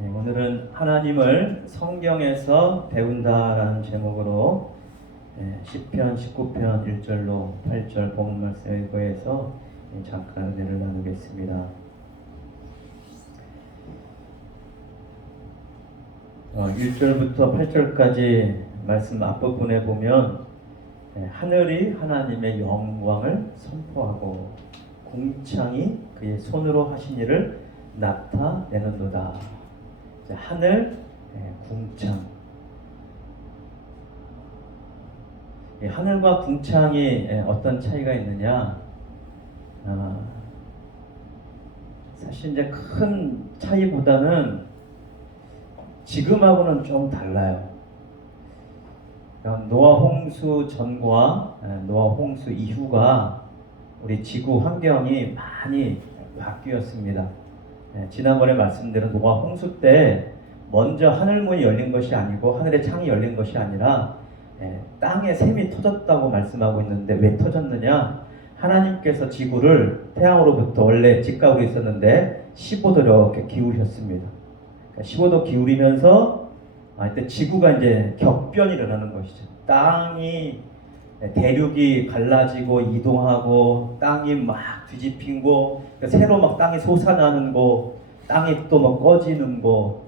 네, 오늘은 하나님을 성경에서 배운다라는 제목으로 시편 19편 1절로 8절 본문 말씀에 의거해서 잠깐 은혜를 나누겠습니다. 1절부터 8절까지 말씀 앞부분에 보면 하늘이 하나님의 영광을 선포하고 궁창이 그의 손으로 하신 일을 나타내는도다. 하늘, 궁창. 하늘과 궁창이 어떤 차이가 있느냐? 사실 이제 큰 차이보다는 지금하고는 좀 달라요. 노아 홍수 전과 노아 홍수 이후가 우리 지구 환경이 많이 바뀌었습니다. 지난번에 말씀드린 노아 홍수 때 먼저 하늘문이 열린 것이 아니고 하늘의 창이 열린 것이 아니라 땅에 샘이 터졌다고 말씀하고 있는데, 왜 터졌느냐? 하나님께서 지구를 태양으로부터 원래 직각으로 있었는데 15도 이렇게 기울이셨습니다. 15도 기울이면서 이때 지구가 이제 격변이 일어나는 것이죠. 땅이 대륙이 갈라지고 이동하고 땅이 막 뒤집히고 새로 막 땅이 솟아나는 거, 땅이 또 막 꺼지는 거.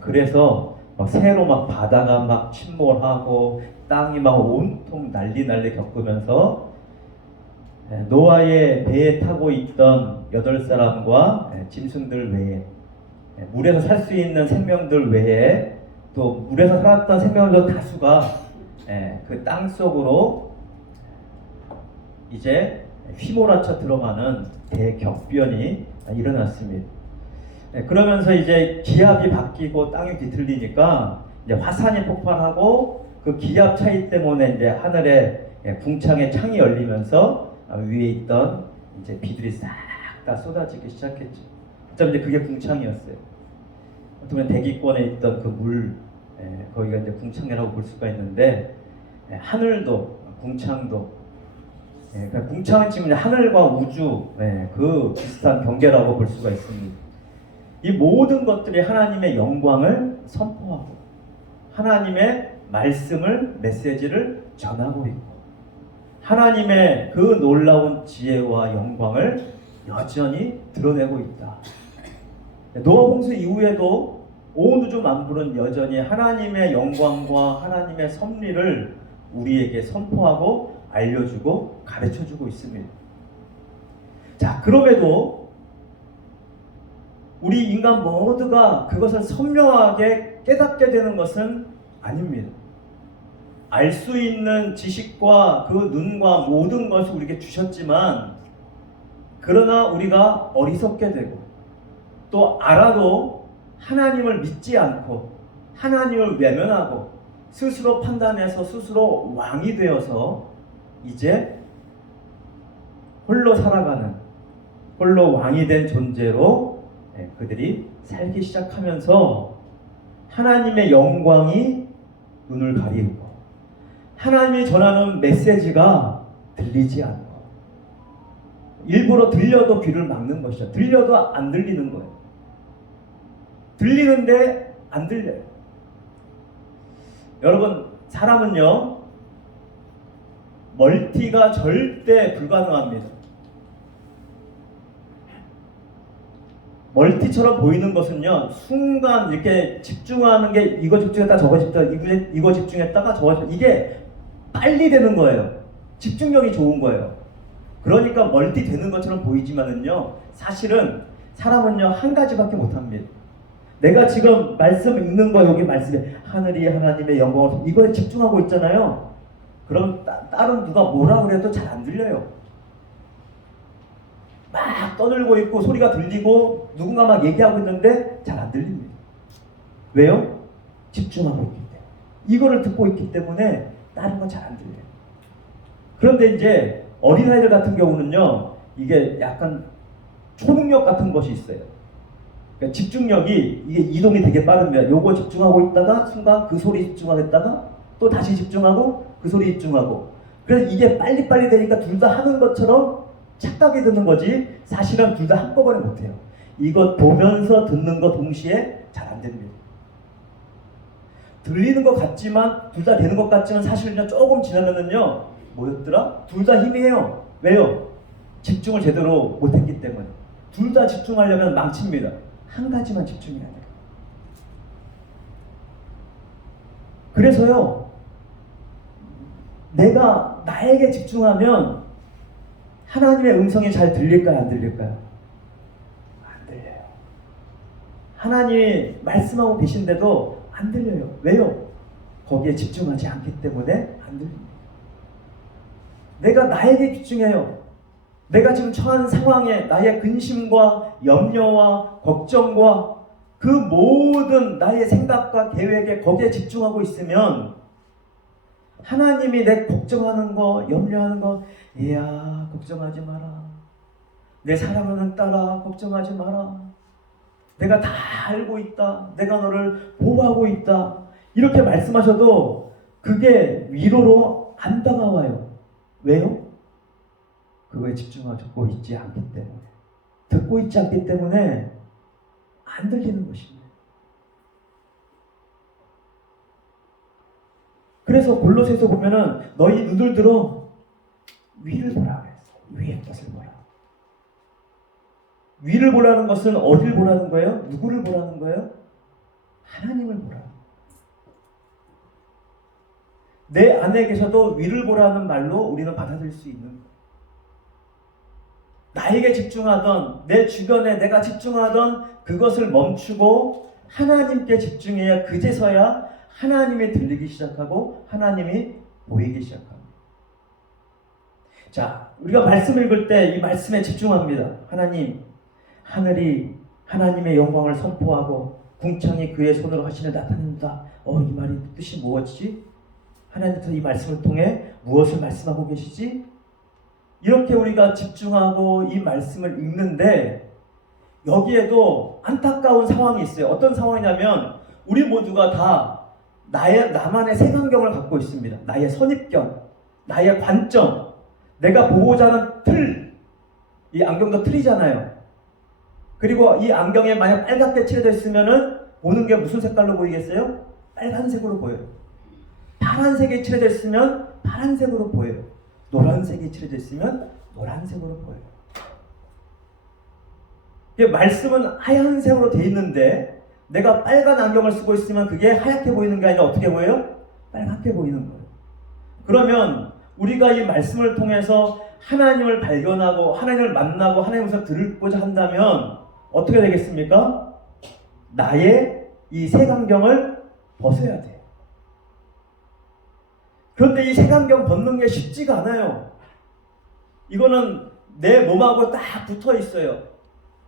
그래서 막 새로 막 바다가 막 침몰하고 땅이 막 온통 난리 겪으면서 노아의 배에 타고 있던 8사람과 짐승들 외에, 물에서 살 수 있는 생명들 외에 또 물에서 살았던 생명들 다수가 그 땅 속으로 이제 휘몰아쳐 들어가는 대격변이 일어났습니다. 그러면서 이제 기압이 바뀌고 땅이 뒤틀리니까 이제 화산이 폭발하고 그 기압 차이 때문에 이제 하늘에 궁창의 창이 열리면서 위에 있던 이제 비들이 싹 다 쏟아지기 시작했죠. 어쩌면 이제 그게 궁창이었어요. 어쩌면 대기권에 있던 그 물, 거기가 이제 궁창이라고 볼 수가 있는데, 하늘도 궁창도, 그러니까 궁창은 지금 하늘과 우주 그 비슷한 경계라고 볼 수가 있습니다. 이 모든 것들이 하나님의 영광을 선포하고 하나님의 말씀을, 메시지를 전하고 있고 하나님의 그 놀라운 지혜와 영광을 여전히 드러내고 있다. 노아 홍수 이후에도 온 우주 만물은 여전히 하나님의 영광과 하나님의 섭리를 우리에게 선포하고 알려주고 가르쳐주고 있습니다. 자, 그럼에도 우리 인간 모두가 그것을 선명하게 깨닫게 되는 것은 아닙니다. 알 수 있는 지식과 그 눈과 모든 것을 우리에게 주셨지만, 그러나 우리가 어리석게 되고 또 알아도 하나님을 믿지 않고 하나님을 외면하고 스스로 판단해서 스스로 왕이 되어서 이제 홀로 살아가는, 홀로 왕이 된 존재로 그들이 살기 시작하면서 하나님의 영광이 눈을 가리고 하나님이 전하는 메시지가 들리지 않고, 일부러 들려도 귀를 막는 것이죠. 들려도 안 들리는 거예요. 들리는데 안 들려요. 여러분, 사람은요, 멀티가 절대 불가능합니다. 멀티처럼 보이는 것은요, 순간 이렇게 집중하는 게, 이거 집중했다가 저거 집중했다가 이거 집중했다가 저거 집중했다가, 이게 빨리 되는 거예요. 집중력이 좋은 거예요. 그러니까 멀티 되는 것처럼 보이지만은요, 사실은 사람은요 한 가지밖에 못합니다. 내가 지금 말씀 읽는 거, 여기 말씀에 하늘이 하나님의 영광을, 이거에 집중하고 있잖아요. 그럼 다른 누가 뭐라 그래도 잘 안 들려요. 막 떠들고 있고 소리가 들리고 누군가 막 얘기하고 있는데 잘 안 들립니다. 왜요? 집중하고 있기 때문에. 이거를 듣고 있기 때문에 다른 건 잘 안 들려요. 그런데 이제 어린아이들 같은 경우는요, 이게 약간 초능력 같은 것이 있어요. 그러니까 집중력이, 이게 이동이 되게 빠르면 요거 집중하고 있다가 순간 그 소리 집중하겠다가 또 다시 집중하고 그 소리 집중하고, 그래서 이게 빨리빨리 되니까 둘 다 하는 것처럼 착각이 드는 거지, 사실은 둘 다 한꺼번에 못해요. 이것 보면서 듣는 거 동시에 잘 안 됩니다. 들리는 것 같지만 둘 다 되는 것 같지만 사실 그냥 조금 지나면은요 뭐였더라? 둘 다 희미해요. 왜요? 집중을 제대로 못했기 때문에. 둘 다 집중하려면 망칩니다. 한 가지만 집중해야 돼요. 그래서요 내가 나에게 집중하면 하나님의 음성이 잘 들릴까요? 안 들릴까요? 안 들려요. 하나님이 말씀하고 계신데도 안 들려요. 왜요? 거기에 집중하지 않기 때문에 안 들립니다. 내가 나에게 집중해요. 내가 지금 처한 상황에 나의 근심과 염려와 걱정과 그 모든 나의 생각과 계획에 거기에 집중하고 있으면 하나님이 내 걱정하는 거, 염려하는 거, 얘야 걱정하지 마라. 내 사랑하는 딸아 걱정하지 마라. 내가 다 알고 있다. 내가 너를 보호하고 있다. 이렇게 말씀하셔도 그게 위로로 안 다가와요. 왜요? 그거에 집중하고 있지 않기 때문에, 듣고 있지 않기 때문에 안 들리는 것입니다. 그래서 골로새서 보면은 너희 눈을 들어 위를 보라 그랬어요. 위의 것을 보라. 위를 보라는 것은 어디를 보라는 거예요? 누구를 보라는 거예요? 하나님을 보라. 내 안에 계셔도 위를 보라는 말로 우리는 받아들일 수 있는 거예요. 나에게 집중하던, 내 주변에 내가 집중하던 그것을 멈추고 하나님께 집중해야 그제서야 하나님이 들리기 시작하고 하나님이 보이기 시작합니다. 자, 우리가 말씀 읽을 때 이 말씀에 집중합니다. 하나님, 하늘이 하나님의 영광을 선포하고 궁창이 그의 손으로 하시는 나타낸다. 이 말이 뜻이 무엇이지? 하나님께서 이 말씀을 통해 무엇을 말씀하고 계시지? 이렇게 우리가 집중하고 이 말씀을 읽는데 여기에도 안타까운 상황이 있어요. 어떤 상황이냐면 우리 모두가 다 나만의 색안경을 갖고 있습니다. 나의 선입견, 나의 관점, 내가 보고자 하는 틀, 이 안경도 틀이잖아요. 그리고 이 안경에 만약 빨갛게 칠해져 있으면은 보는 게 무슨 색깔로 보이겠어요? 빨간색으로 보여요. 파란색이 칠해져 있으면 파란색으로 보여요. 노란색이 칠해져 있으면 노란색으로 보여요. 말씀은 하얀색으로 돼 있는데 내가 빨간 안경을 쓰고 있으면 그게 하얗게 보이는 게 아니라 어떻게 보여요? 빨갛게 보이는 거예요. 그러면 우리가 이 말씀을 통해서 하나님을 발견하고 하나님을 만나고 하나님을 들고자 한다면 어떻게 되겠습니까? 나의 이 색안경을 벗어야 돼요. 그런데 이 색안경 벗는 게 쉽지가 않아요. 이거는 내 몸하고 딱 붙어 있어요.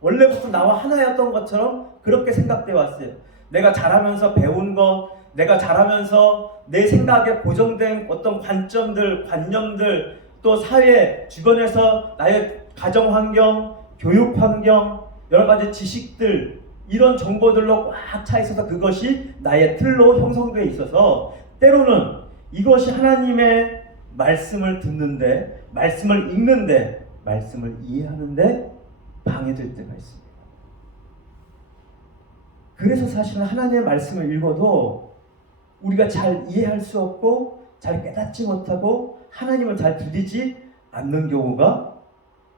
원래부터 나와 하나였던 것처럼 그렇게 생각되어 왔어요. 내가 자라면서 배운 거, 내가 자라면서 내 생각에 고정된 어떤 관점들, 관념들, 또 사회, 주변에서 나의 가정 환경, 교육 환경, 여러 가지 지식들, 이런 정보들로 꽉 차 있어서 그것이 나의 틀로 형성되어 있어서 때로는 이것이 하나님의 말씀을 듣는데, 말씀을 읽는데, 말씀을 이해하는데 방해될 때가 있습니다. 그래서 사실은 하나님의 말씀을 읽어도 우리가 잘 이해할 수 없고 잘 깨닫지 못하고 하나님을 잘 들리지 않는 경우가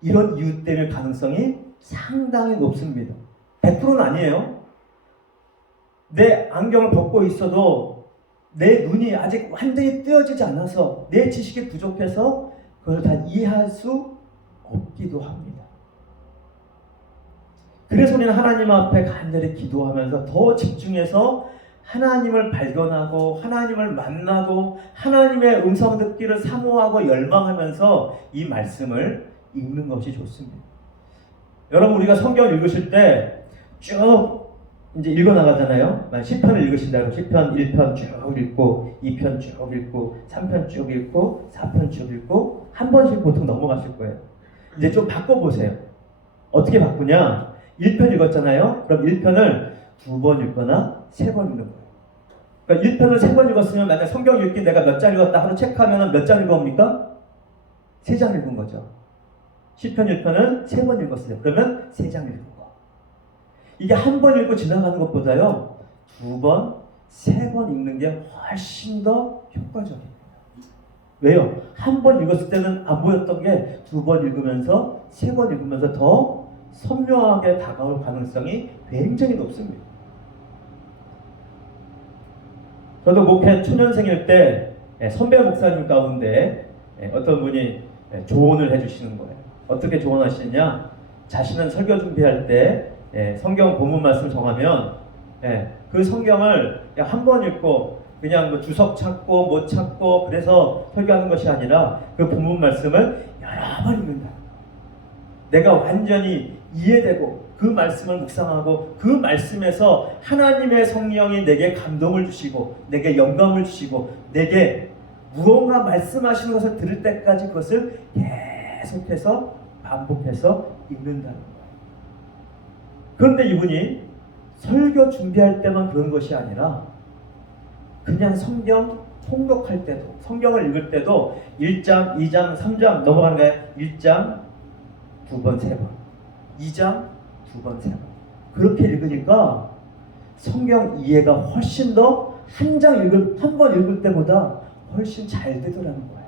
이런 이유 때문일 가능성이 상당히 높습니다. 100%는 아니에요. 내 안경을 벗고 있어도 내 눈이 아직 완전히 뜨여지지 않아서 내 지식이 부족해서 그걸 다 이해할 수 없기도 합니다. 그래서 우리는 하나님 앞에 간절히 기도하면서 더 집중해서 하나님을 발견하고 하나님을 만나고 하나님의 음성 듣기를 사모하고 열망하면서 이 말씀을 읽는 것이 좋습니다. 여러분, 우리가 성경 읽으실 때 쭉 이제 읽어 나가잖아요. 10편을 읽으신다고 10편 1편 쭉 읽고 2편 쭉 읽고 3편 쭉 읽고 4편 쭉 읽고 한 번씩 보통 넘어가실 거예요. 이제 좀 바꿔보세요. 어떻게 바꾸냐? 1편 읽었잖아요. 그럼 1편을 2번 읽거나 3번 읽는 거예요. 그러니까 1편을 3번 읽었으면 만약 성경 읽기 내가 몇 장 읽었다 하루 체크하면 몇 장 읽어옵니까? 3장 읽은 거죠. 10편 1편을 3번 읽었어요. 그러면 3장 읽은 거. 이게 한 번 읽고 지나가는 것보다요, 두 번, 세 번 읽는 게 훨씬 더 효과적이에요. 왜요? 한 번 읽었을 때는 안 보였던 게 두 번 읽으면서, 세 번 읽으면서 더 선명하게 다가올 가능성이 굉장히 높습니다. 저도 목회 초년생일 때 선배 목사님 가운데 어떤 분이 조언을 해주시는 거예요. 어떻게 조언하시느냐? 자신은 설교 준비할 때 성경 본문 말씀 정하면 그 성경을 한 번 읽고 그냥 뭐 주석 찾고 못 찾고 그래서 설교하는 것이 아니라 그 본문 말씀을 여러 번 읽는다. 내가 완전히 이해되고 그 말씀을 묵상하고 그 말씀에서 하나님의 성령이 내게 감동을 주시고 내게 영감을 주시고 내게 무언가 말씀하시는 것을 들을 때까지 그것을 계속해서 반복해서 읽는다는 거예요. 그런데 이분이 설교 준비할 때만 그런 것이 아니라 그냥 성경 통독할 때도, 성경을 읽을 때도 1장, 2장, 3장 넘어가는 거예요. 1장 두 번, 세 번, 2장 두 번, 세 번. 그렇게 읽으니까 성경 이해가 훨씬 더 한 번 읽을 때보다 훨씬 잘 되더라는 거예요.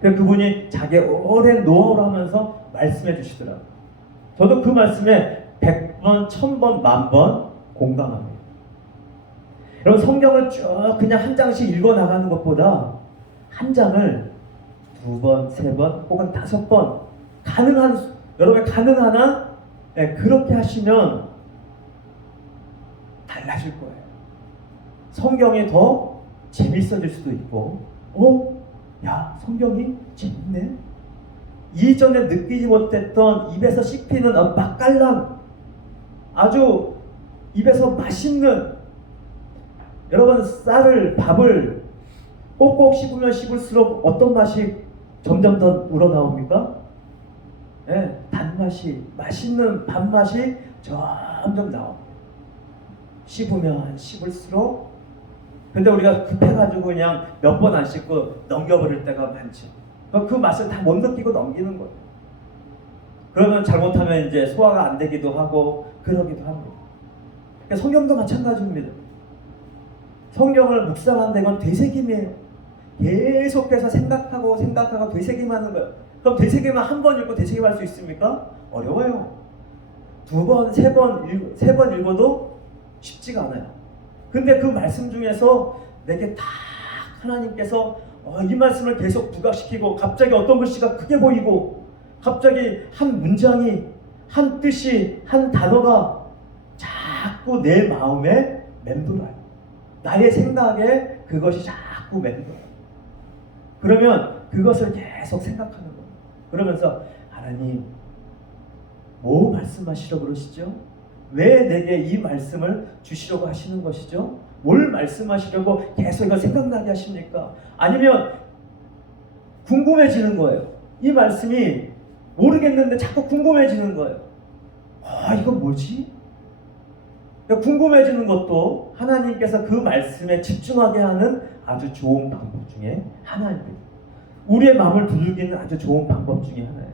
그래서 그분이 자기 오랜 노하우를 하면서 말씀해 주시더라고요. 저도 그 말씀에 100번, 1000번, 10,000번 공감합니다. 여러분, 성경을 쭉 그냥 한 장씩 읽어 나가는 것보다 한 장을 두 번, 세 번, 혹은 5번 여러분의 가능한 한 그렇게 하시면 달라질 거예요. 성경이 더 재밌어질 수도 있고, 야, 성경이 재밌네. 이전에 느끼지 못했던 입에서 씹히는 맛깔난 아주 입에서 맛있는, 여러분 밥을 꼭꼭 씹으면 씹을수록 어떤 맛이 점점 더 우러나옵니까? 단맛이, 맛있는 밥맛이 점점 나옵니다. 씹으면 씹을수록. 근데 우리가 급해가지고 그냥 몇 번 안 씹고 넘겨버릴 때가 많죠. 그 맛을 다 못 느끼고 넘기는 거예요. 그러면 잘못하면 이제 소화가 안 되기도 하고 그러기도 합니다. 그러니까 성경도 마찬가지입니다. 성경을 묵상한다, 이건 되새김이에요. 계속해서 생각하고 되새김하는 거예요. 그럼 되새김만 한 번 읽고 되새김할 수 있습니까? 어려워요. 두 번, 세 번 읽어도 쉽지가 않아요. 근데 그 말씀 중에서 내게 딱 하나님께서 이 말씀을 계속 부각시키고, 갑자기 어떤 글씨가 크게 보이고, 갑자기 한 문장이, 한 뜻이, 한 단어가 자꾸 내 마음에 맴돌아요. 나의 생각에 그것이 자꾸 맴돌아요. 그러면 그것을 계속 생각하는 거예요. 그러면서 하나님, 뭐 말씀하시려고 그러시죠? 왜 내게 이 말씀을 주시려고 하시는 것이죠? 뭘 말씀하시려고 계속 이걸 생각나게 하십니까? 아니면 궁금해지는 거예요. 이 말씀이 모르겠는데 자꾸 궁금해지는 거예요. 이건 뭐지? 그러니까 궁금해지는 것도 하나님께서 그 말씀에 집중하게 하는 아주 좋은 방법 중에 하나입니다. 우리의 마음을 두들기는 아주 좋은 방법 중에 하나예요.